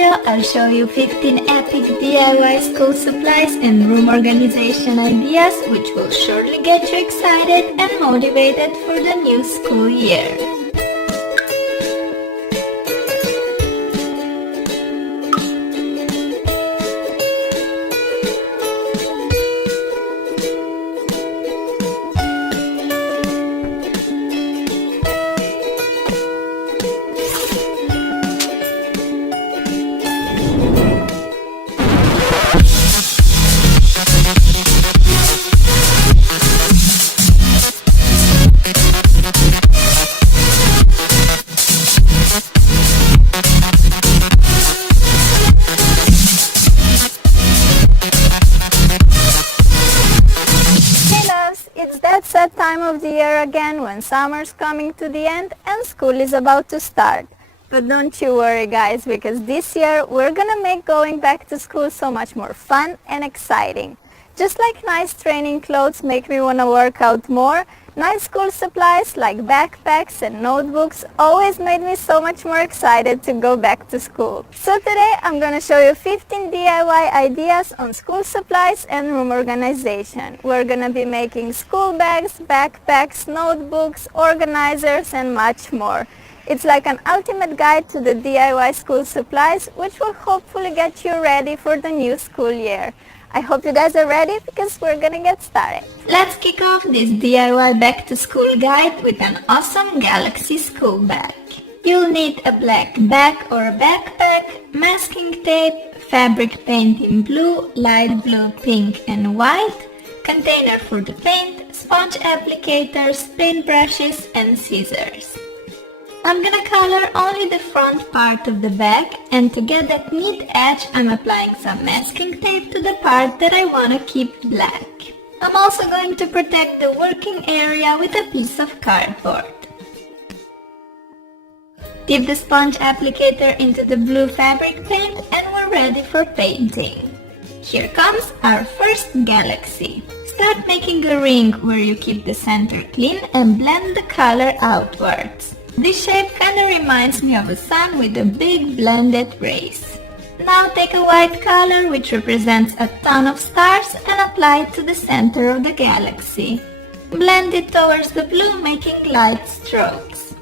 video, I'll show you 15 epic DIY school supplies and room organization ideas which will surely get you excited and motivated for the new school year. It's that sad time of the year again when summer's coming to the end and school is about to start. But don't you worry guys, because this year we're gonna make going back to school so much more fun and exciting. Just like nice training clothes make me wanna work out more, nice school supplies like backpacks and notebooks always made me so much more excited to go back to school. So today I'm gonna show you 15 DIY ideas on school supplies and room organization. We're gonna be making school bags, backpacks, notebooks, organizers and much more. It's like an ultimate guide to the DIY school supplies which will hopefully get you ready for the new school year. I hope you guys are ready because we're gonna get started. Let's kick off this DIY back to school guide with an awesome Galaxy school bag. You'll need a black bag or a backpack, masking tape, fabric paint in blue, light blue, pink and white, container for the paint, sponge applicators, paintbrushes and scissors. I'm gonna color only the front part of the bag, and to get that neat edge I'm applying some masking tape to the part that I wanna keep black. I'm also going to protect the working area with a piece of cardboard. Dip the sponge applicator into the blue fabric paint and we're ready for painting. Here comes our first galaxy. Start making a ring where you keep the center clean and blend the color outwards. This shape kinda reminds me of a sun with a big blended rays. Now take a white color which represents a ton of stars and apply it to the center of the galaxy. Blend it towards the blue, making light strokes.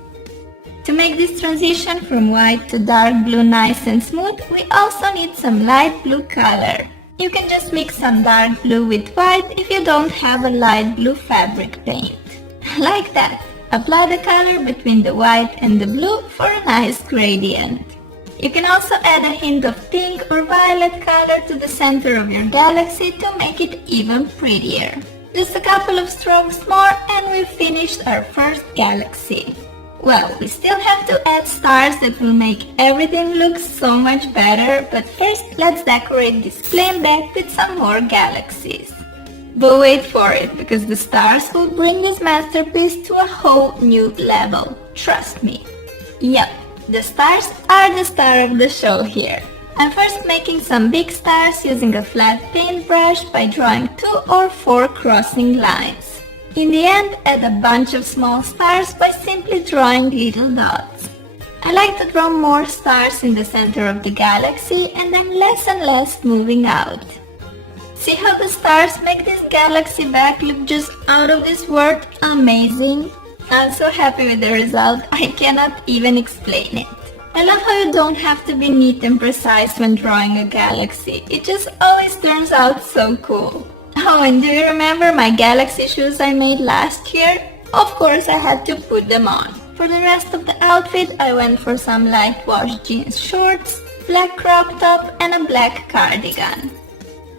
To make this transition from white to dark blue nice and smooth, we also need some light blue color. You can just mix some dark blue with white if you don't have a light blue fabric paint. Like that. Apply the color between the white and the blue for a nice gradient. You can also add a hint of pink or violet color to the center of your galaxy to make it even prettier. Just a couple of strokes more and we've finished our first galaxy. Well, we still have to add stars that will make everything look so much better, but first let's decorate this plain bag with some more galaxies. But wait for it, because the stars will bring this masterpiece to a whole new level. Trust me. Yep, the stars are the star of the show here. I'm first making some big stars using a flat paintbrush by drawing 2 or 4 crossing lines. In the end, add a bunch of small stars by simply drawing little dots. I like to draw more stars in the center of the galaxy and then less and less moving out. See how the stars make this galaxy bag look just out of this world amazing? I'm so happy with the result, I cannot even explain it. I love how you don't have to be neat and precise when drawing a galaxy. It just always turns out so cool. Oh, and do you remember my galaxy shoes I made last year? Of course I had to put them on. For the rest of the outfit I went for some light wash jeans shorts, black crop top and a black cardigan.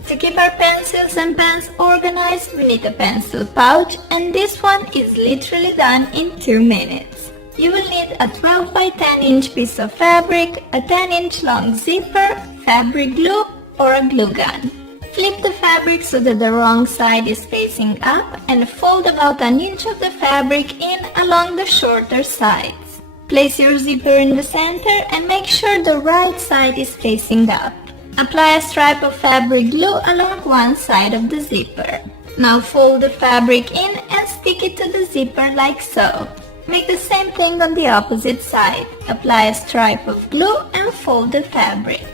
To keep our pencils and pens organized, we need a pencil pouch, and this one is literally done in 2 minutes. You will need a 12 by 10 inch piece of fabric, a 10-inch long zipper, fabric glue or a glue gun. Flip the fabric so that the wrong side is facing up and fold about an inch of the fabric in along the shorter sides. Place your zipper in the center and make sure the right side is facing up. Apply a stripe of fabric glue along one side of the zipper. Now fold the fabric in and stick it to the zipper like so. Make the same thing on the opposite side. Apply a stripe of glue and fold the fabric.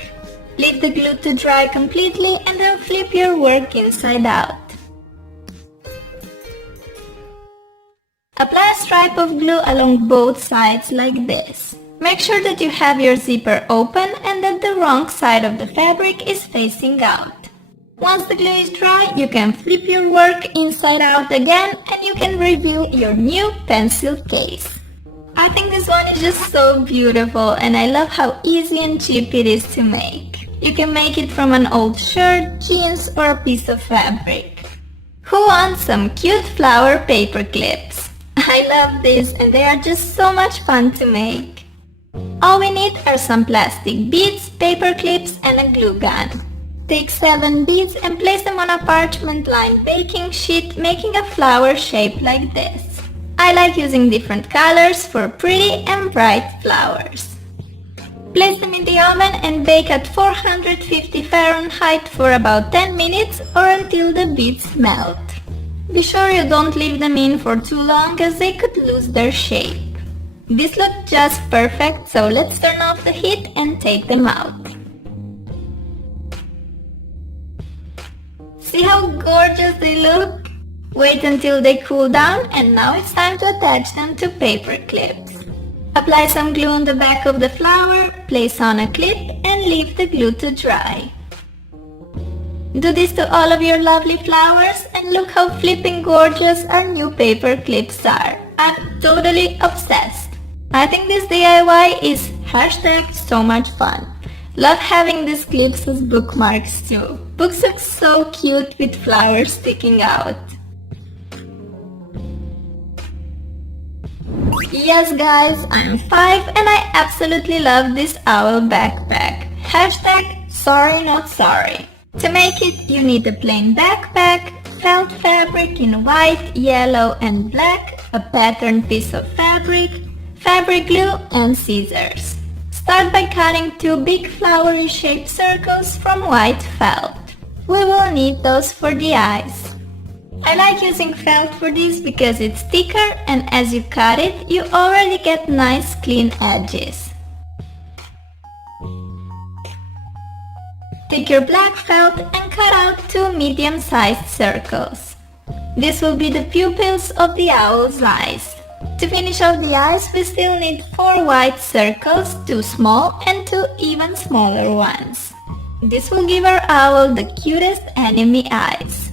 Leave the glue to dry completely and then flip your work inside out. Apply a stripe of glue along both sides like this. Make sure that you have your zipper open and that the wrong side of the fabric is facing out. Once the glue is dry, you can flip your work inside out again and you can reveal your new pencil case. I think this one is just so beautiful and I love how easy and cheap it is to make. You can make it from an old shirt, jeans or a piece of fabric. Who wants some cute flower paper clips? I love these and they are just so much fun to make. All we need are some plastic beads, paper clips and a glue gun. Take 7 beads and place them on a parchment-lined baking sheet, making a flower shape like this. I like using different colors for pretty and bright flowers. Place them in the oven and bake at 450 Fahrenheit for about 10 minutes or until the beads melt. Be sure you don't leave them in for too long as they could lose their shape. These look just perfect, so let's turn off the heat and take them out. See how gorgeous they look? Wait until they cool down and now it's time to attach them to paper clips. Apply some glue on the back of the flower, place on a clip and leave the glue to dry. Do this to all of your lovely flowers and look how flipping gorgeous our new paper clips are. I'm totally obsessed. I think this DIY is #so much fun. Love having these clips as bookmarks too. Books look so cute with flowers sticking out. Yes guys, I'm 5 and I absolutely love this owl backpack. #sorry not sorry. To make it, you need a plain backpack, felt fabric in white, yellow and black, a patterned piece of fabric, fabric glue and scissors. Start by cutting 2 big flowery shaped circles from white felt. We will need those for the eyes. I like using felt for this because it's thicker and as you cut it, you already get nice clean edges. Take your black felt and cut out 2 medium-sized circles. This will be the pupils of the owl's eyes. To finish off the eyes, we still need 4 white circles, 2 small and 2 even smaller ones. This will give our owl the cutest enemy eyes.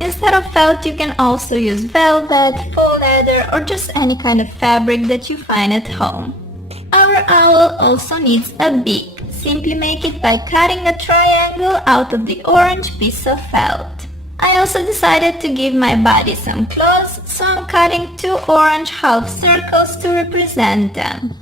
Instead of felt, you can also use velvet, faux leather or just any kind of fabric that you find at home. Our owl also needs a beak. Simply make it by cutting a triangle out of the orange piece of felt. I also decided to give my body some claws, so I'm cutting 2 orange half circles to represent them.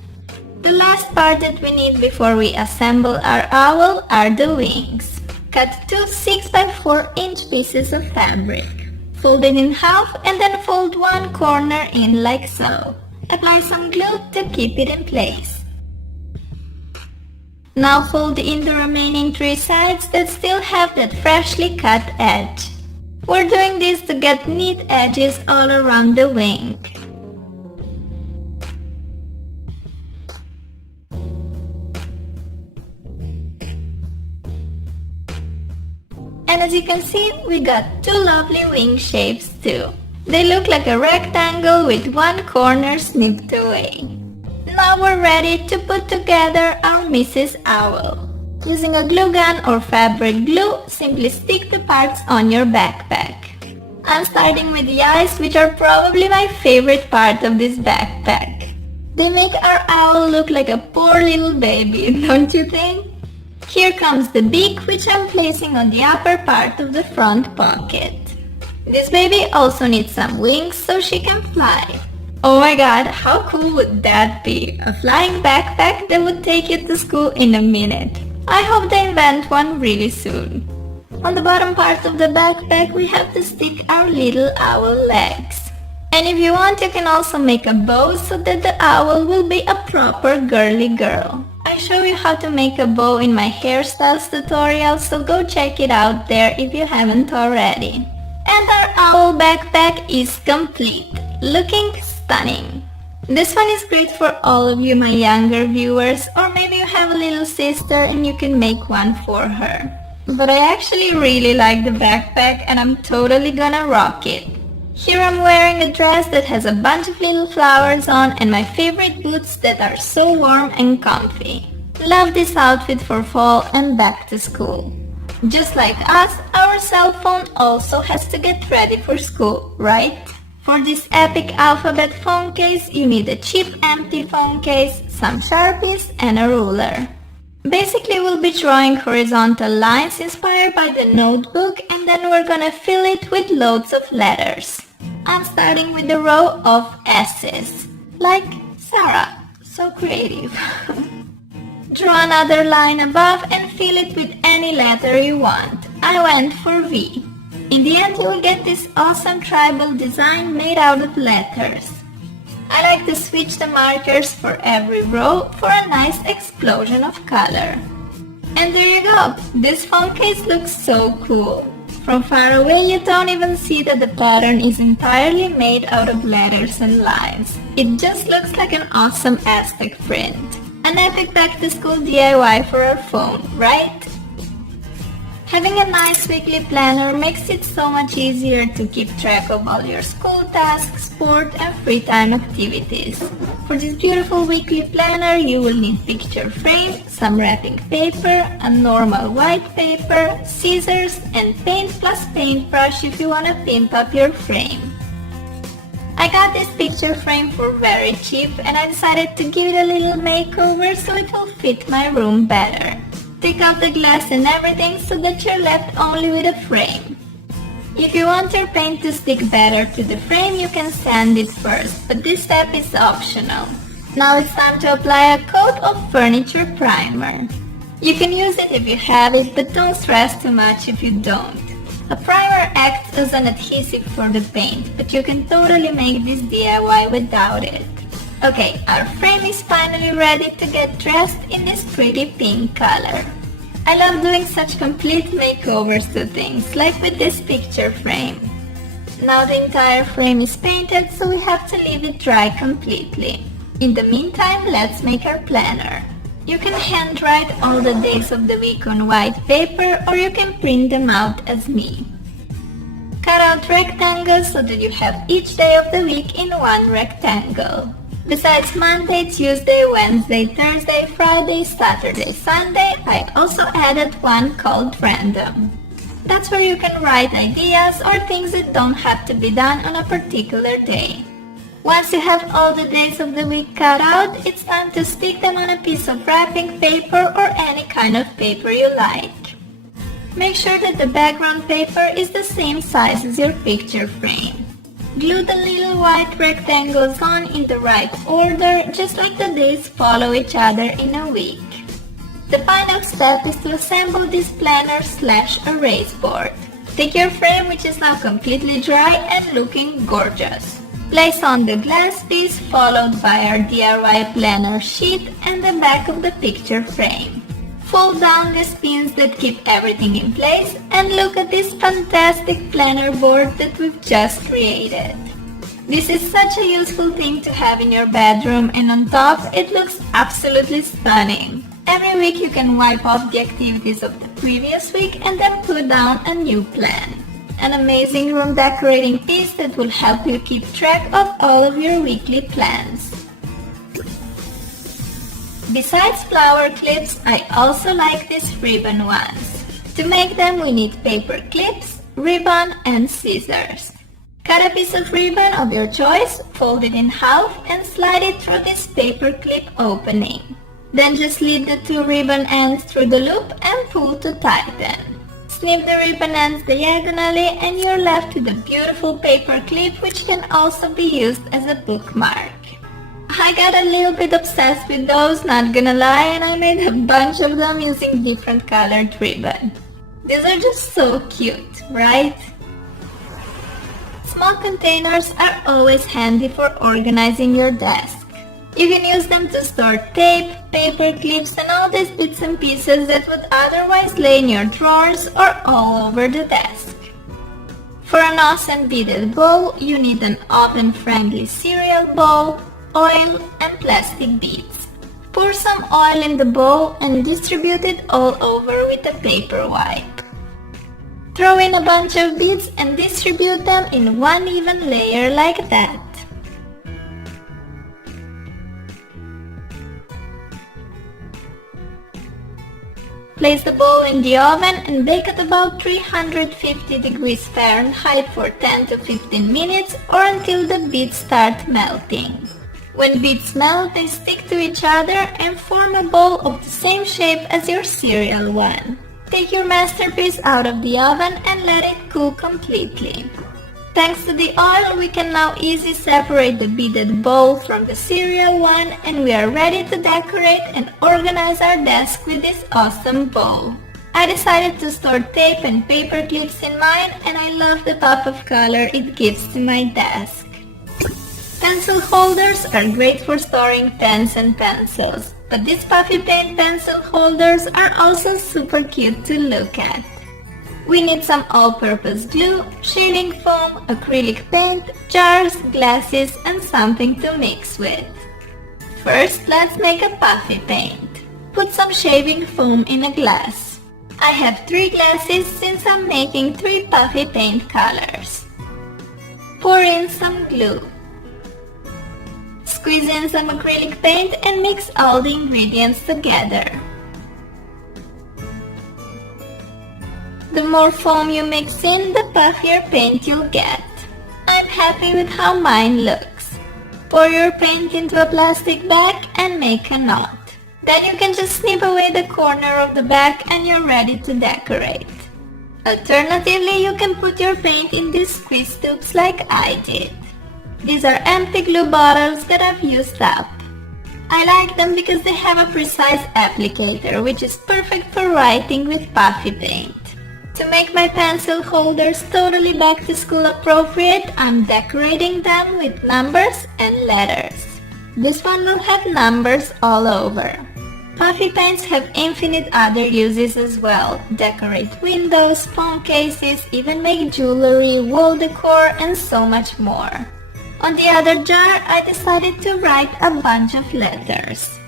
The last part that we need before we assemble our owl are the wings. Cut 2 6x4-inch pieces of fabric. Fold it in half and then fold one corner in like so. Apply some glue to keep it in place. Now fold in the remaining 3 sides that still have that freshly cut edge. We're doing this to get neat edges all around the wing. And as you can see, we got 2 lovely wing shapes too. They look like a rectangle with one corner snipped away. Now we're ready to put together our Mrs. Owl. Using a glue gun or fabric glue, simply stick the parts on your backpack. I'm starting with the eyes, which are probably my favorite part of this backpack. They make our owl look like a poor little baby, don't you think? Here comes the beak, which I'm placing on the upper part of the front pocket. This baby also needs some wings so she can fly. Oh my god, how cool would that be? A flying backpack that would take you to school in a minute. I hope they invent one really soon. On the bottom part of the backpack, we have to stick our little owl legs. And if you want, you can also make a bow so that the owl will be a proper girly girl. I show you how to make a bow in my hairstyles tutorial, so go check it out there if you haven't already. And our owl backpack is complete, looking stunning. This one is great for all of you, my younger viewers, or maybe you have a little sister and you can make one for her. But I actually really like the backpack and I'm totally gonna rock it. Here I'm wearing a dress that has a bunch of little flowers on and my favorite boots that are so warm and comfy. Love this outfit for fall and back to school. Just like us, our cell phone also has to get ready for school, right? For this epic alphabet phone case, you need a cheap empty phone case, some Sharpies and a ruler. Basically, we'll be drawing horizontal lines inspired by the notebook and then we're gonna fill it with loads of letters. I'm starting with a row of S's, like Sarah, so creative. Draw another line above and fill it with any letter you want. I went for V. In the end, you will get this awesome tribal design made out of letters. I like to switch the markers for every row for a nice explosion of color. And there you go! This phone case looks so cool. From far away, you don't even see that the pattern is entirely made out of letters and lines. It just looks like an awesome Aztec print. An epic back-to-school DIY for our phone, right? Having a nice weekly planner makes it so much easier to keep track of all your school tasks, sport and free time activities. For this beautiful weekly planner, you will need picture frame, some wrapping paper, a normal white paper, scissors and paint plus paintbrush if you want to pimp up your frame. I got this picture frame for very cheap and I decided to give it a little makeover so it will fit my room better. Take off the glass and everything so that you're left only with a frame. If you want your paint to stick better to the frame, you can sand it first, but this step is optional. Now it's time to apply a coat of furniture primer. You can use it if you have it, but don't stress too much if you don't. A primer acts as an adhesive for the paint, but you can totally make this DIY without it. Okay, our frame is finally ready to get dressed in this pretty pink color. I love doing such complete makeovers to things, like with this picture frame. Now the entire frame is painted, so we have to leave it dry completely. In the meantime, let's make our planner. You can handwrite all the days of the week on white paper, or you can print them out as me. Cut out rectangles so that you have each day of the week in one rectangle. Besides Monday, Tuesday, Wednesday, Thursday, Friday, Saturday, Sunday, I also added one called Random. That's where you can write ideas or things that don't have to be done on a particular day. Once you have all the days of the week cut out, it's time to stick them on a piece of wrapping paper or any kind of paper you like. Make sure that the background paper is the same size as your picture frame. Glue the little white rectangles on in the right order, just like the days follow each other in a week. The final step is to assemble this planner/erase board. Take your frame, which is now completely dry and looking gorgeous. Place on the glass piece, followed by our DIY planner sheet and the back of the picture frame. Fold down the pins that keep everything in place and look at this fantastic planner board that we've just created. This is such a useful thing to have in your bedroom, and on top it looks absolutely stunning. Every week you can wipe off the activities of the previous week and then put down a new plan. An amazing room decorating piece that will help you keep track of all of your weekly plans. Besides flower clips, I also like these ribbon ones. To make them, we need paper clips, ribbon, and scissors. Cut a piece of ribbon of your choice, fold it in half, and slide it through this paper clip opening. Then just lead the two ribbon ends through the loop and pull to tighten. Snip the ribbon ends diagonally and you're left with a beautiful paper clip which can also be used as a bookmark. I got a little bit obsessed with those, not gonna lie, and I made a bunch of them using different colored ribbon. These are just so cute, right? Small containers are always handy for organizing your desk. You can use them to store tape, paper clips, and all these bits and pieces that would otherwise lay in your drawers or all over the desk. For an awesome beaded bow, you need an oven-friendly cereal bowl, oil, and plastic beads. Pour some oil in the bowl and distribute it all over with a paper wipe. Throw in a bunch of beads and distribute them in one even layer like that. Place the bowl in the oven and bake at about 350 degrees Fahrenheit for 10 to 15 minutes or until the beads start melting. When beads melt, they stick to each other and form a ball of the same shape as your cereal one. Take your masterpiece out of the oven and let it cool completely. Thanks to the oil, we can now easily separate the beaded bowl from the cereal one, and we are ready to decorate and organize our desk with this awesome bowl. I decided to store tape and paper clips in mine, and I love the pop of color it gives to my desk. Pencil holders are great for storing pens and pencils, but these puffy paint pencil holders are also super cute to look at. We need some all-purpose glue, shading foam, acrylic paint, jars, glasses, and something to mix with. First, let's make a puffy paint. Put some shaving foam in a glass. I have 3 glasses since I'm making 3 puffy paint colors. Pour in some glue. Squeeze in some acrylic paint and mix all the ingredients together. The more foam you mix in, the puffier paint you'll get. I'm happy with how mine looks. Pour your paint into a plastic bag and make a knot. Then you can just snip away the corner of the bag and you're ready to decorate. Alternatively, you can put your paint in these squeeze tubes like I did. These are empty glue bottles that I've used up. I like them because they have a precise applicator, which is perfect for writing with puffy paint. To make my pencil holders totally back to school appropriate, I'm decorating them with numbers and letters. This one will have numbers all over. Puffy paints have infinite other uses as well. Decorate windows, phone cases, even make jewelry, wall decor, and so much more. On the other jar, I decided to write a bunch of letters.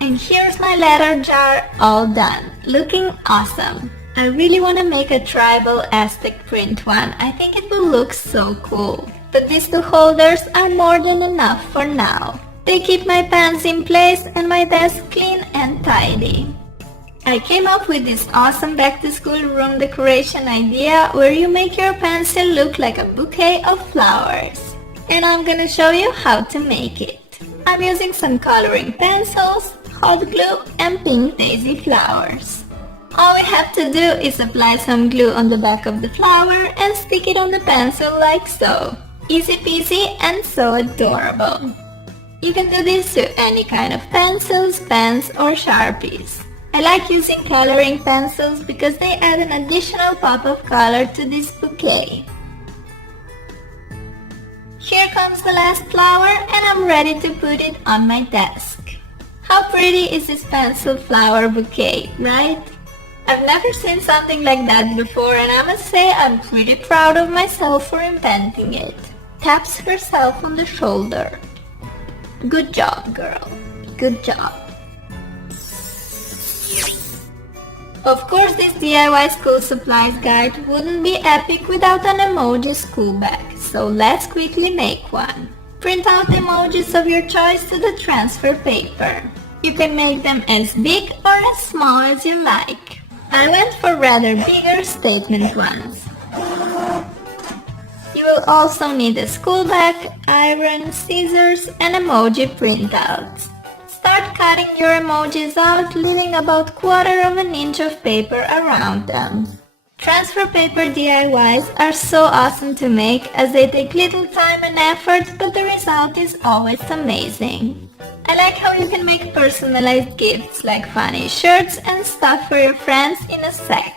And here's my letter jar all done, looking awesome. I really want to make a tribal Aztec print one. I think it will look so cool. But these 2 holders are more than enough for now. They keep my pens in place and my desk clean and tidy. I came up with this awesome back-to-school room decoration idea where you make your pencil look like a bouquet of flowers. And I'm gonna show you how to make it. I'm using some coloring pencils, hot glue, and pink daisy flowers. All we have to do is apply some glue on the back of the flower and stick it on the pencil like so. Easy peasy and so adorable. You can do this to any kind of pencils, pens, or Sharpies. I like using coloring pencils because they add an additional pop of color to this bouquet. Here comes the last flower and I'm ready to put it on my desk. How pretty is this pencil flower bouquet, right? I've never seen something like that before and I must say I'm pretty proud of myself for inventing it. Taps herself on the shoulder. Good job, girl. Good job. Of course, this DIY school supplies guide wouldn't be epic without an emoji school bag, so let's quickly make one. Print out emojis of your choice to the transfer paper. You can make them as big or as small as you like. I went for rather bigger statement ones. You will also need a school bag, iron, scissors, and emoji printouts. Start cutting your emojis out, leaving about 1/4 inch of paper around them. Transfer paper DIYs are so awesome to make as they take little time and effort, but the result is always amazing. I like how you can make personalized gifts like funny shirts and stuff for your friends in a sack.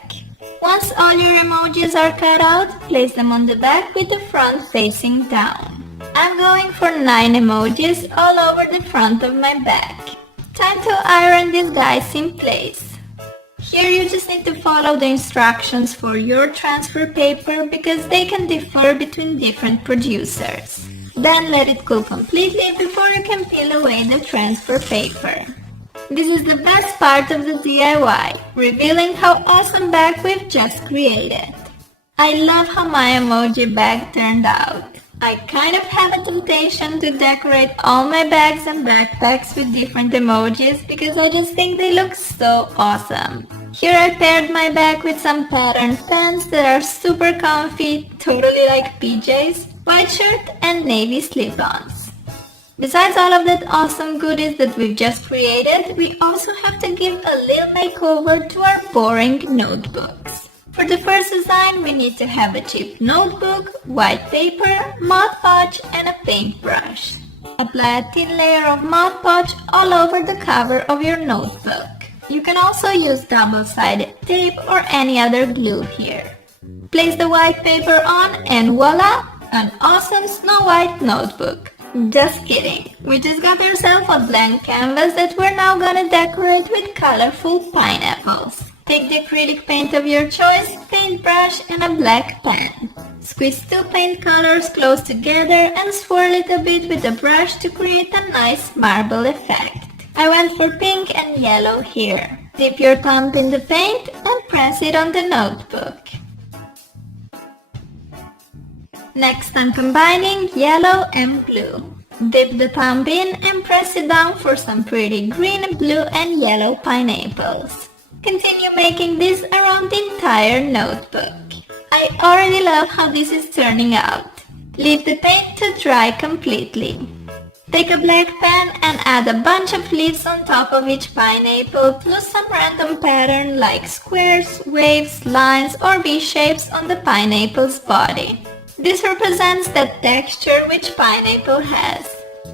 Once all your emojis are cut out, place them on the back with the front facing down. I'm going for 9 emojis all over the front of my bag. Time to iron these guys in place. Here you just need to follow the instructions for your transfer paper because they can differ between different producers. Then let it cool completely before you can peel away the transfer paper. This is the best part of the DIY, revealing how awesome bag we've just created. I love how my emoji bag turned out. I kind of have a temptation to decorate all my bags and backpacks with different emojis because I just think they look so awesome. Here I paired my bag with some patterned pants that are super comfy, totally like PJs, white shirt and navy slip-ons. Besides all of that awesome goodies that we've just created, we also have to give a little makeover to our boring notebooks. For the first design, we need to have a cheap notebook, white paper, Mod Podge and a paintbrush. Apply a thin layer of Mod Podge all over the cover of your notebook. You can also use double-sided tape or any other glue here. Place the white paper on and voila! An awesome Snow White notebook. Just kidding. We just got ourselves a blank canvas that we're now gonna decorate with colorful pineapples. Take the acrylic paint of your choice, paintbrush and a black pen. Squeeze two paint colors close together and swirl it a bit with a brush to create a nice marble effect. I went for pink and yellow here. Dip your thumb in the paint and press it on the notebook. Next I'm combining yellow and blue. Dip the thumb in and press it down for some pretty green, blue and yellow pineapples. Continue making this around the entire notebook. I already love how this is turning out. Leave the paint to dry completely. Take a black pen and add a bunch of leaves on top of each pineapple plus some random pattern like squares, waves, lines or V-shapes on the pineapple's body. This represents the texture which pineapple has.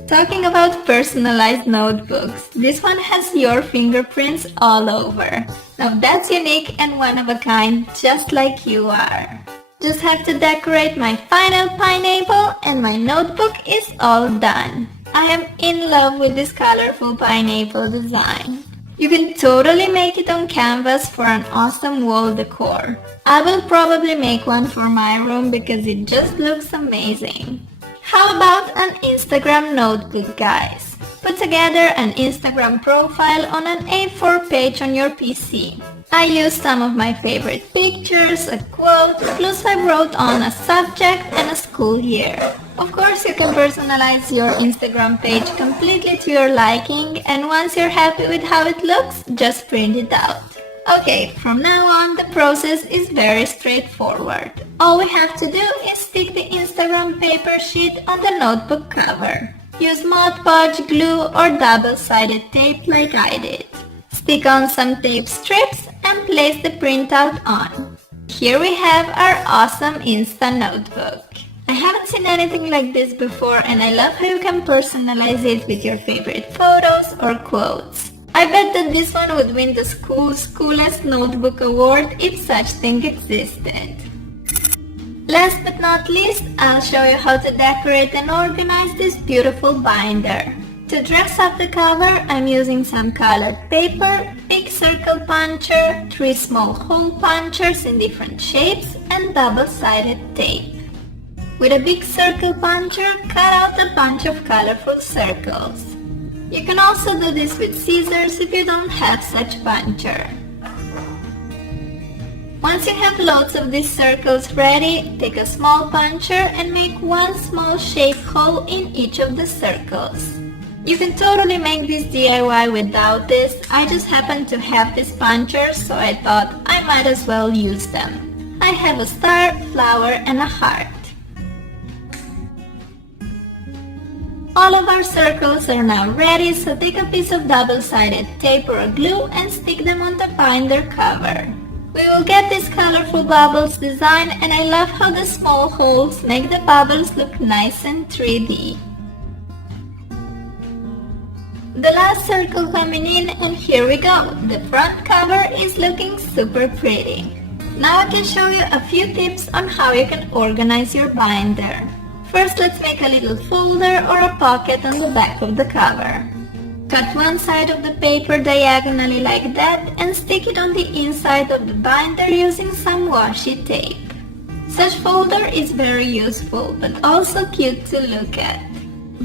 Talking about personalized notebooks, this one has your fingerprints all over. Now that's unique and one of a kind, just like you are. Just have to decorate my final pineapple and my notebook is all done. I am in love with this colorful pineapple design. You can totally make it on canvas for an awesome wall decor. I will probably make one for my room because it just looks amazing. How about an Instagram notebook, guys? Put together an Instagram profile on an A4 page on your PC. I used some of my favorite pictures, a quote, plus I wrote on a subject and a school year. Of course, you can personalize your Instagram page completely to your liking, and once you're happy with how it looks, just print it out. Okay, from now on, the process is very straightforward. All we have to do is stick the Instagram paper sheet on the notebook cover. Use Mod Podge, glue or double-sided tape like I did. Stick on some tape strips and place the printout on. Here we have our awesome Insta notebook. I haven't seen anything like this before and I love how you can personalize it with your favorite photos or quotes. I bet that this one would win the school's coolest notebook award if such thing existed. Last but not least, I'll show you how to decorate and organize this beautiful binder. To dress up the cover, I'm using some colored paper, big circle puncher, 3 small hole punchers in different shapes, and double-sided tape. With a big circle puncher, cut out a bunch of colorful circles. You can also do this with scissors if you don't have such puncher. Once you have loads of these circles ready, take a small puncher and make one small shaped hole in each of the circles. You can totally make this DIY without this. I just happen to have these punchers, so I thought I might as well use them. I have a star, flower and a heart. All of our circles are now ready, so take a piece of double-sided tape or glue and stick them on the binder cover. We will get this colorful bubbles design, and I love how the small holes make the bubbles look nice and 3D. The last circle coming in, and here we go. The front cover is looking super pretty. Now I can show you a few tips on how you can organize your binder. First, let's make a little folder or a pocket on the back of the cover. Cut one side of the paper diagonally like that and stick it on the inside of the binder using some washi tape. Such folder is very useful, but also cute to look at.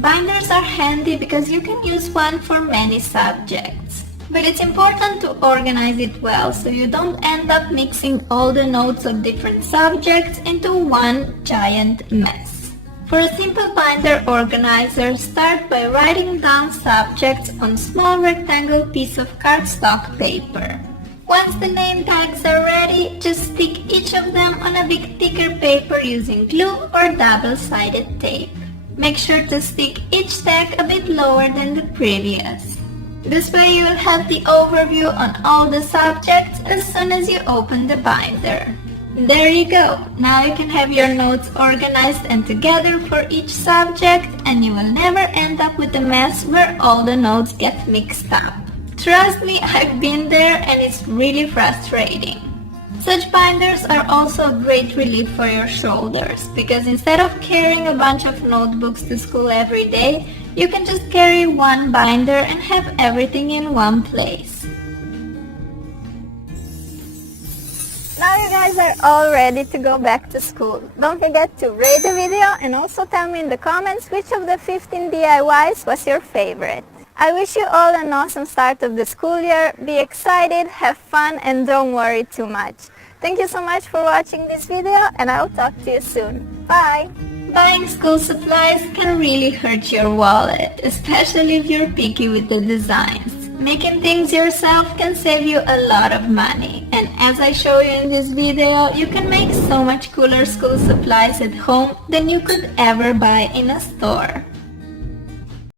Binders are handy because you can use one for many subjects. But it's important to organize it well so you don't end up mixing all the notes of different subjects into one giant mess. For a simple binder organizer, start by writing down subjects on small rectangle piece of cardstock paper. Once the name tags are ready, just stick each of them on a big thicker paper using glue or double-sided tape. Make sure to stick each tag a bit lower than the previous. This way you will have the overview on all the subjects as soon as you open the binder. There you go! Now you can have your notes organized and together for each subject, and you will never end up with a mess where all the notes get mixed up. Trust me, I've been there and it's really frustrating. Such binders are also a great relief for your shoulders because instead of carrying a bunch of notebooks to school every day, you can just carry one binder and have everything in one place. Now you guys are all ready to go back to school. Don't forget to rate the video and also tell me in the comments which of the 15 DIYs was your favorite. I wish you all an awesome start of the school year. Be excited, have fun, and don't worry too much. Thank you so much for watching this video, and I'll talk to you soon. Bye! Buying school supplies can really hurt your wallet, especially if you're picky with the designs. Making things yourself can save you a lot of money, and as I show you in this video, you can make so much cooler school supplies at home than you could ever buy in a store.